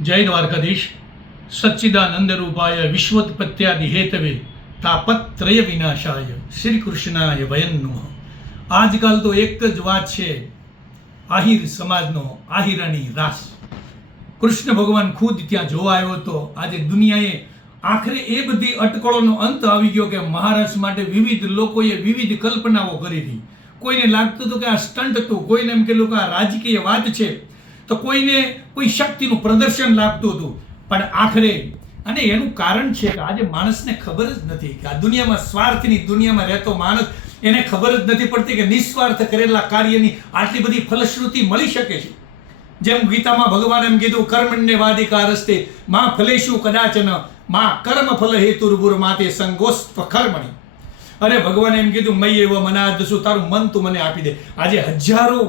જય દ્વારકાધીશ. સચ્ચિદાનંદ રૂપાય વિશ્વોત્પત્યાદિ હેતવે તાપત્રય વિનાશાય. શ્રી કૃષ્ણાય વયન આજકાલ તો એક જ વાત છે, આહિર સમાજનો આહિરાની રાસ. કૃષ્ણ ભગવાન ખુદ ત્યાં જોવા આવ્યો હતો. આજે દુનિયાએ આખરે એ બધી અટકળોનો અંત આવી ગયો કે મહારાષ્ટ્ર માટે વિવિધ લોકોએ વિવિધ કલ્પનાઓ કરી હતી. કોઈને લાગતું હતું કે આ સ્ટન્ટ હતું કોઈને એમ કહેલું કે આ રાજકીય વાત છે. તો કોઈને કોઈ શક્તિનું પ્રદર્શન લાગતું હતું. પણ આખરે, અને એનું કારણ છે કે આજે માણસને ખબર જ નથી કે આ દુનિયામાં સ્વાર્થની દુનિયામાં રહેતો માણસ, એને ખબર જ નથી પડતી કે નિસ્વાર્થ કરેલા કાર્યની આટલી બધી ફલશ્રુતિ મળી શકે છે. જેમ ગીતામાં ભગવાન એમ કીધું, કર્મણ્ય વાદિકા રસ્તે, માં ફલેશુ કદાચન, માં કર્મ ફલ હેતુર્ભુર માતે સંગોસ્વ કર્મણી અરે ભગવાને એમ કીધું, મય એવો મનાદશું તારું મન તું મને આપી દે. આજે હજારો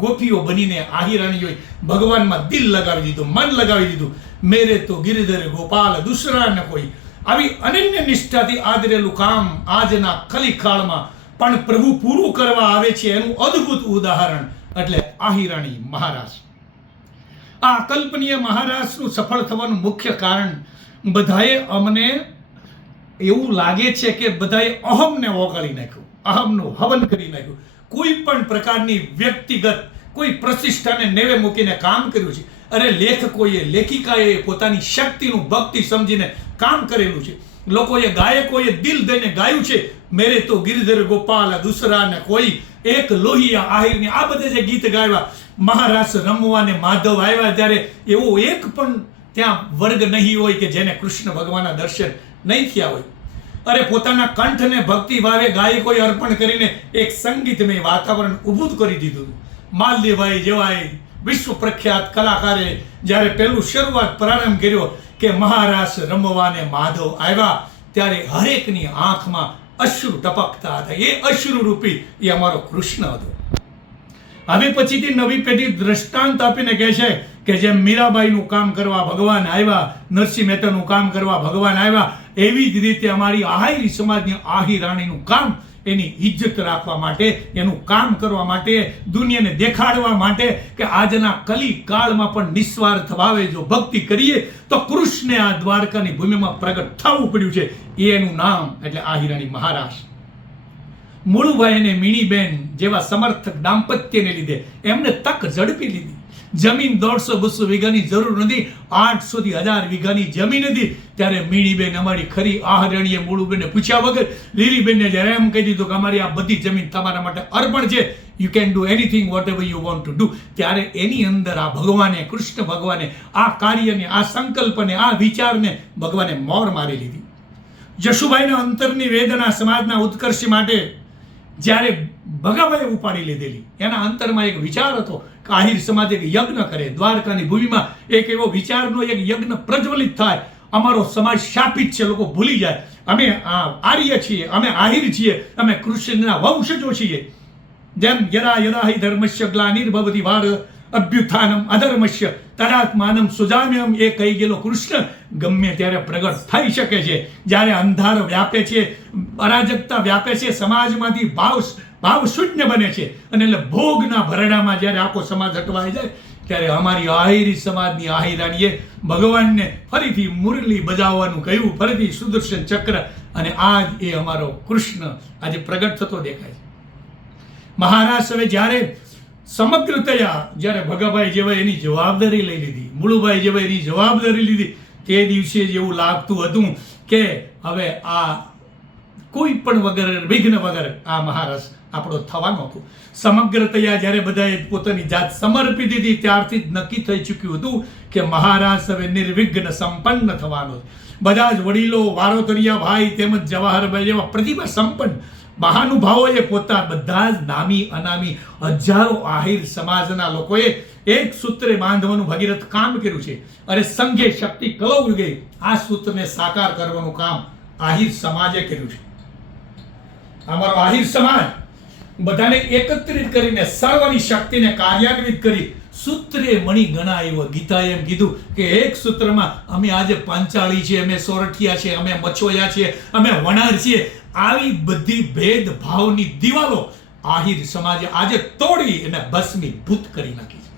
ગોપીઓ બનીને આહિરાણીઓએ ભગવાનમાં દિલ લગાવી દીધું, મન લગાવી દીધું. મેરે તો ગિરિધર ગોપાલ દુસરા ન કોઈ. આવી અનન્ય નિષ્ઠાથી આદરેલું કામ આજના કલિકાળમાં પણ પ્રભુ પૂરું કરવા આવે છે એનું અદ્ભુત ઉદાહરણ. એટલે આહિરાણી મહારાજ. આ અકલ્પનીય મહારાજનું સફળ થવાનું મુખ્ય કારણ બધાએ અમને એવું લાગે છે કે બધાએ અહમને ઓગાળી નાખ્યું. અહમનું હવન કરી નાખ્યું. કોઈ પણ પ્રકારની વ્યક્તિગત કોઈ પ્રતિષ્ઠાને નેવે મૂકીને કામ કર્યું છે. અરે લેખકોએ, લેખિકાએ પોતાની શક્તિનું ભક્તિ સમજીને કામ કરેલું છે. લોકોએ, ગાયકોએ દિલ દઈને ગાયું છે, મેરે તો ગિરધર ગોપાલ, દુસરા ને કોઈ. એક લોહિયા આહિરની. આ બધે જે ગીત ગાયા, મહારાસ રમવા ને માધવ આવ્યા ત્યારે એવો એક પણ ત્યાં વર્ગ નહીં હોય કે જેને કૃષ્ણ ભગવાનના દર્શન નહીં થયા હોય. અરે પોતાના કંઠને ભક્તિ ભાવે ગાયકોએ અર્પણ કરીને એક સંગીતમય વાતાવરણ ઊભું કરી દીધું. માલદેવભાઈ જેવાય, વિશ્વ પ્રખ્યાત કલાકારે જ્યારે પહેલું શરૂઆત પ્રારંભ કર્યો કે મહારાસ રમવાને માધવ આવ્યા, ત્યારે હરેકની આંખમાં અશ્રુ ટપકતા હતા. એ અશ્રુ રૂપી એ અમારો કૃષ્ણ હતો. હવે પછીથી નવી પેઢી દ્રષ્ટાંત આપીને કહે છે કે જેમ મીરાબાઈનું કામ કરવા ભગવાન આવ્યા, નરસિંહ મહેતાનું કામ કરવા ભગવાન આવ્યા, એવી જ રીતે અમારી આહિરી સમાજની આહી રાણીનું કામ એની ઇજ્જત રાખવા માટે, એનું કામ કરવા માટે, દુનિયાને દેખાડવા માટે કે આજના કલી કાળમાં પણ નિસ્વાર્થ ભાવે જો ભક્તિ કરીએ, તો કૃષ્ણે આ દ્વારકાની ભૂમિમાં પ્રગટ થવું પડ્યું છે. એનું નામ એટલે આહિરાણી મહારાજ. મુળુભાઈ અને મીણીબેન જેવા સમર્થક દાંપત્યને લીધે એમને તક ઝડપી લીધી. જમીન દોઢસો, બસો વીઘાની જરૂર નથી. આઠસો થી હજાર વીઘાની જમીન હતી. ત્યારે મીણીબેન અમારી ખરી આહરણીએ મુળુબેનને પૂછ્યા વગર લીલીબેનને જ્યારે એમ કહી દીધું કે અમારી આ બધી જમીન તમારા માટે અર્પણ છે you can do anything whatever you want to do ત્યારે એની અંદર આ ભગવાને, કૃષ્ણ ભગવાને, આ કાર્યને, આ સંકલ્પને, આ વિચારને ભગવાને મોર મારી લીધી. જશુભાઈના અંતરની વેદના સમાજના ઉત્કર્ષ માટે જ્યારે ભગાભાઈએ ઉપાડી લીધેલી. એના અંતરમાં એક વિચાર હતો કે આહિર સમાજ એક યજ્ઞ કરે. દ્વારકાની ભૂમિમાં એક એવો વિચારનો એક યજ્ઞ પ્રજ્વલિત થાય. અમારો સમાજ શાપિત છે, લોકો ભૂલી જાય. અમે આર્ય છીએ, અમે આહિર છીએ, અમે કૃષ્ણના વંશજો છીએ. જેમ યરા યરા હિ ધર્મસ્ય ગ્લાનિર્ભવતી વાર અભ્યુત્થાનમ અધર્મસ્ય તરાત્માનમ સુજામ્યમ. એ કહી ગયેલો કૃષ્ણ ગમે ત્યારે પ્રગટ થઈ શકે છે. જ્યારે અંધાર વ્યાપે છે, અરાજકતા વ્યાપે છે, સમાજમાંથી ભાવ ભાવ શૂન્ય બને છે. અને એટલે ભોગના ભરડામાં જ્યારે આખો સમાજ અટવાઈ જાય, ત્યારે અમારી આહિરી સમાજની આહિરાણીએ ભગવાનને ફરીથી મુરલી બજાવવાનું કહ્યું, ફરીથી સુદર્શન ચક્ર, અને આજ એ અમારો કૃષ્ણ આજે પ્રગટ થતો દેખાય છે. મહારાજ હવે જ્યારે સમગ્રતયા જ્યારે ભગાભાઈ જેવા એની જવાબદારી લઈ લીધી, મુળુભાઈ જેવા એની જવાબદારી લીધી, તે દિવસે એવું લાગતું હતું કે હવે આ કોઈ પણ વગર, વિઘ્ન વગર આ મહારસ આપણો થવાનો હતો સમગ્રતયા જ્યારે બધાએ પોતાની જાત સમર્પી દીધી, ત્યારથી જ નક્કી થઈ ચૂક્યું હતું કે મહારાજ હવે નિર્વિઘ્ન સંપન્ન થવાનો બધા જ વડીલો વારોતરિયા ભાઈ તેમજ જવાહરભાઈ જેવા પ્રતિભા સંપન્ન મહાનુભાવોએ પોતા બધા જ નામી, અનામી, હજારો આહિર સમાજના લોકોએ એક સૂત્રે બાંધવાનું ભગીરથ કામ કર્યું છે. અને સંઘે શક્તિ કલવ ગઈ આ સૂત્રને સાકાર કરવાનું કામ આહિર સમાજે કર્યું છે. અમારો આહિર સમાજ બધાને એકત્રિત કરીને સર્વની શક્તિને કાર્યાન્વિત કરી સૂત્રે મણી ગણાય ગીતાએ એમ કીધું કે એક સૂત્રમાં અમે આજે પાંચાળી છીએ, અમે સોરઠિયા છીએ, અમે મછોયા છીએ, અમે વણાર છીએ. આવી બધી ભેદભાવની દિવાલો આહિર સમાજે આજે તોડી અને ભસ્મીભૂત કરી નાખી છે.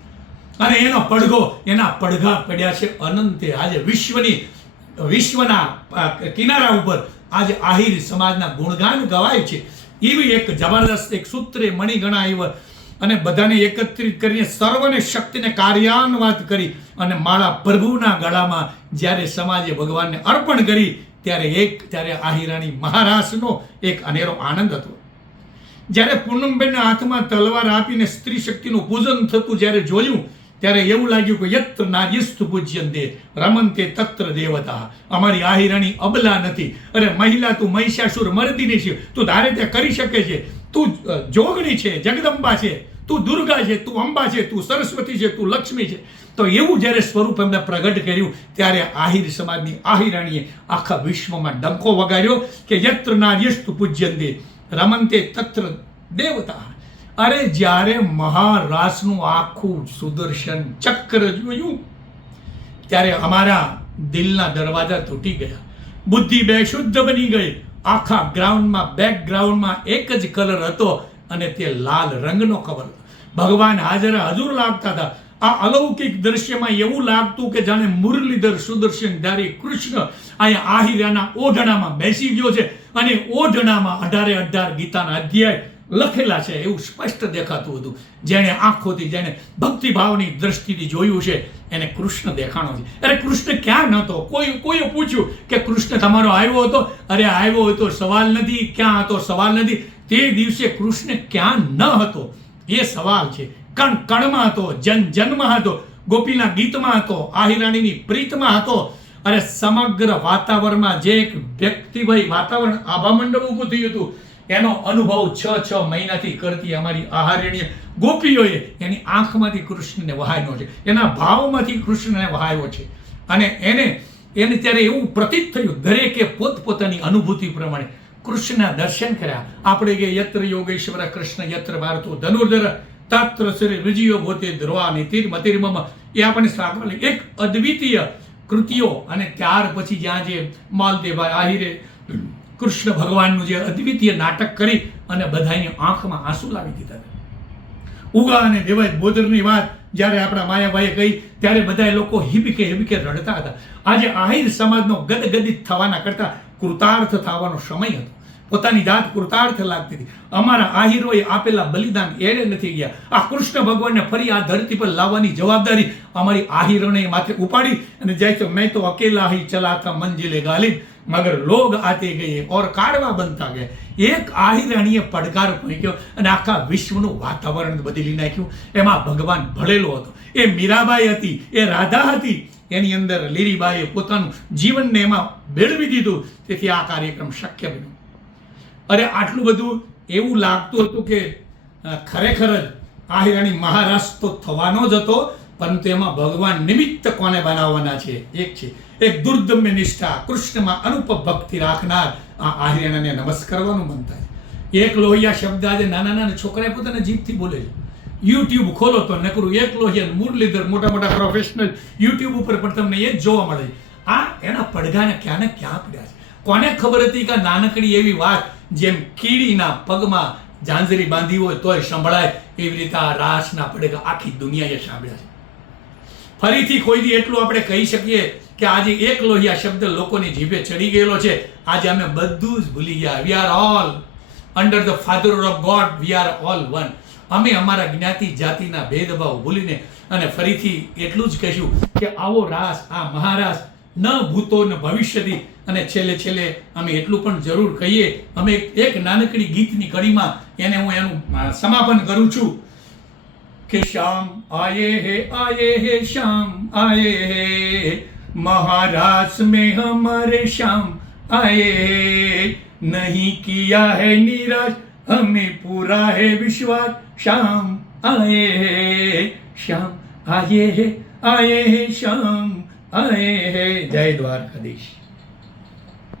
અને એનો પડઘો એના પડઘા પડ્યા છે અનંતે. આજે વિશ્વની વિશ્વના કિનારા ઉપર આજે આહિર સમાજના ગુણગાન ગવાય છે. એવી એક જબરદસ્ત એક સૂત્રે મણિગણા એવ અને બધાને એકત્રિત કરીને સર્વને શક્તિને કાર્યાન્વાત કરી અને માળા પ્રભુના ગળામાં જ્યારે સમાજે ભગવાનને અર્પણ કરી, ત્યારે એક, ત્યારે આહિરાણી મહારાસનો એક અનેરો આનંદ હતો. જ્યારે પૂનમબેનના હાથમાં તલવાર આપીને સ્ત્રી શક્તિનું પૂજન થતું, જ્યારે જોયું ત્યારે એવું લાગ્યું કે યત્ર નાર્યસ્તુ પૂજ્યંતે રમંતે તત્ર દેવતા. અમારી આહિરણી અબલા નથી. અરે મહિલા, તું મહિષાસુર મર્દિની છે. તું ધારે તે કરી શકે છે. તું જોગણી છે, જગદંબા છે. તું દુર્ગા છે, તું અંબા છે, તું સરસ્વતી છે, તું લક્ષ્મી છે. તો એવું જ્યારે સ્વરૂપ એમને પ્રગટ કર્યું, ત્યારે આહિર સમાજની આહિરાણીએ આખા વિશ્વમાં ડંકો વગાડ્યો કે યત્ર નાર્યસ્તુ પૂજ્યંતે રમંતે તત્ર દેવતા. અરે જ્યારે મહારાસનું આખું સુદર્શન ચક્ર જોયું, ત્યારે અમારા દિલના દરવાજા તૂટી ગયા. બુદ્ધિ બે શુદ્ધ બની ગઈ. આખા ગ્રાઉન્ડમાં, બેકગ્રાઉન્ડમાં એક જ કલર હતો અને તે લાલ રંગનો કલર ભગવાન હાજર હજુર લાગતા હતા. આ અલૌકિક દ્રશ્યમાં એવું લાગતું કે જાણે મુરલીધર સુદર્શન ધારી કૃષ્ણ અહીંયા આહિરાના ઓઢણામાં બેસી ગયો છે અને ઓઢણામાં અઢારે અઢાર ગીતાના અધ્યાય લખેલા છે એવું સ્પષ્ટ દેખાતું હતું. જેણે આંખોથી જેણે ભક્તિભાવની દ્રષ્ટિથી જોયું છે, એને કૃષ્ણ દેખાણો છે. અરે કૃષ્ણ ક્યાં નહોતો? કોઈ કોઈએ પૂછ્યું કે કૃષ્ણ તમારો આવ્યો હતો? અરે આવ્યો હતો સવાલ નથી, ક્યાં હતો સવાલ નથી. તે દિવસે કૃષ્ણ ક્યાં ન હતો? એ સવાલ છે. કણ કણમાં હતો, જન જન્મ હતો, ગોપીના ગીતમાં હતો આહિરાણીની પ્રીતમાં હતો. અરે સમગ્ર વાતાવરણમાં જે એક વ્યક્તિભાઈ વાતાવરણ આભામંડળ ઊભું થયું હતું એનો અનુભવ છ છ મહિનાથી કરતી અમારી આહારણીય ગોપીઓએ એની આંખમાંથી કૃષ્ણને વહાવ્યો છે. એના ભાવમાંથી કૃષ્ણને વહાવ્યો છે. અને એને એને ત્યારે એવું પ્રતીત થયું, દરેકે પોતપોતાની અનુભૂતિ પ્રમાણે કૃષ્ણના દર્શન કર્યા. આપણે કે યત્ર યોગેશ્વર કૃષ્ણ, યત્ર ભારતો ધનુર્ધર, તાત્ર શ્રી વિજયો ભોતે ધ્રુવા નીતિર મતિર્મમ એ આપણને સાંભળે એક અદ્વિતીય કૃતિઓ. અને ત્યાર પછી જ્યાં જે માલદેવભાઈ આહિરે કૃષ્ણ ભગવાનનું જે અદ્વિતીય નાટક કરી અને બધાની આંખમાં આંસુ લાવી દીધા ઉગા અને દેવાય બોદરની વાત જ્યારે આપણા માયાભાઈએ કહી, ત્યારે બધા લોકો હિબકે હિબકે રડતા હતા. આજે આહિર સમાજનો ગદગદિત થવાના કરતા કૃતાર્થ થવાનો સમય હતો. પોતાની જાત કૃતાર્થ લાગતી હતી. અમારા આહિરોએ આપેલા બલિદાન એળે નથી ગયા. આ કૃષ્ણ ભગવાનને ફરી આ ધરતી પર લાવવાની જવાબદારી અમારી આહિરોને માથે ઉપાડી અને જાય તો મેં તો અકેલા હી ચલાતા મંજિલે ગાલિબ, મગર લોગ આતે ગયે ઓર કાળવા બનતા ગયા. એક આહિરાણીએ પડકાર ફેંક્યો અને આખા વિશ્વનું વાતાવરણ બદલી નાખ્યું. એમાં ભગવાન ભળેલો હતો. એ મીરાબાઈ હતી, એ રાધા હતી. એની અંદર લીરીબાઈએ પોતાનું જીવનને એમાં ભેળવી દીધું. તેથી આ કાર્યક્રમ શક્ય બન્યો. અરે આટલું બધું એવું લાગતું હતું કે ખરેખર જ આહિરાણી મહારાષ્ટ્ર તો થવાનો જ હતો, પરંતુ એમાં ભગવાન નિમિત્ત કોને બનાવવાના છે? એક છે. એક દુર્દમ્ય નિષ્ઠા, કૃષ્ણમાં અનુપમ ભક્તિ રાખનાર આ આહિરાણાને નમસ્કારવાનું મન થાય. એક લોહિયા શબ્દ આજે નાના નાના છોકરાએ પોતાના જીભથી બોલે છે. યુટ્યુબ ખોલો તો નકરું એક લોહિયા મુરલીધર મોટા મોટા પ્રોફેશનલ યુટ્યુબ ઉપર પણ તમને એ જ જોવા મળે આ એના પડઘાને ક્યાં ને ક્યાં પડ્યા છે? કોને ખબર હતી કે નાનકડી એવી વાત જેમ કીડીના પગમાં ઝાંઝરી બાંધી હોય તોય સંભળાય એવી રીતે આ રાસના પડેગા આખી દુનિયાએ સાંભળ્યા છે. ફરીથી કોઈ દી એટલું આપણે કહી શકીએ કે આજે એક લોહિયા શબ્દ લોકોની જીભે ચડી ગયેલો છે. આજે અમે બધું જ ભૂલી ગયા. We are all under the father of God we are all one અમે અમારા જ્ઞાતિ જાતિના ભેદભાવ ભૂલીને અને ફરીથી એટલું જ કહીશું કે આવો રાસ, આ મહારાસ ન ભૂતો ન ભવિષ્યથી અને છેલ્લે છેલ્લે અમે એટલું પણ જરૂર કહીએ અમે એક નાનકડી ગીતની કડીમાં એને હું એનું અ, સમાપન કરું છું कि श्याम आए हैं आए हैं श्याम आए हैं महाराज में हमारे श्याम आए हैं नहीं किया है निराश हमें पूरा है विश्वास श्याम आए हैं श्याम आए हैं आए हैं श्याम आए हैं जय द्वारकाधीश